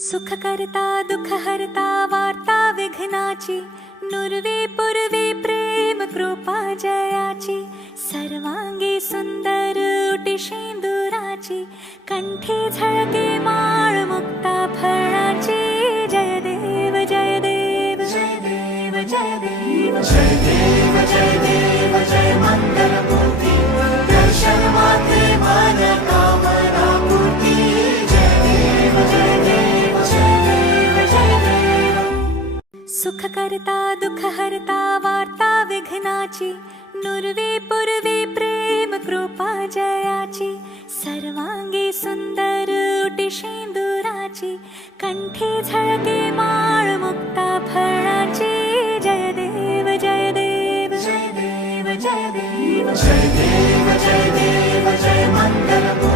सुख करता दुःख हरता वार्ता विघ्नाची, नुरवे पुरवे प्रेम कृपा जयाची, सर्वांगी सुंदर उटी शेंदुराची, कंठी झळके माळ मुक्ता फळाची. जय देव जय देव जय देव जय देव जय देव जय देव जय मंगलमूर्ती, दर्शन मात्रे मन कामना पूर्ती. जय देव जय देव जय देव जय देव. सुख करता दुःख हरता वार्ता विघ्नाची, नुरवे पुरवे प्रेम कृपा जयाची, सर्वांगी सुंदर उटी शेंदुराची, कंठी झळके माळ मुक्ता फळाची. जय देव जय देव जय देव जय देव जय देव जय देव जय मंगलमूर्ती.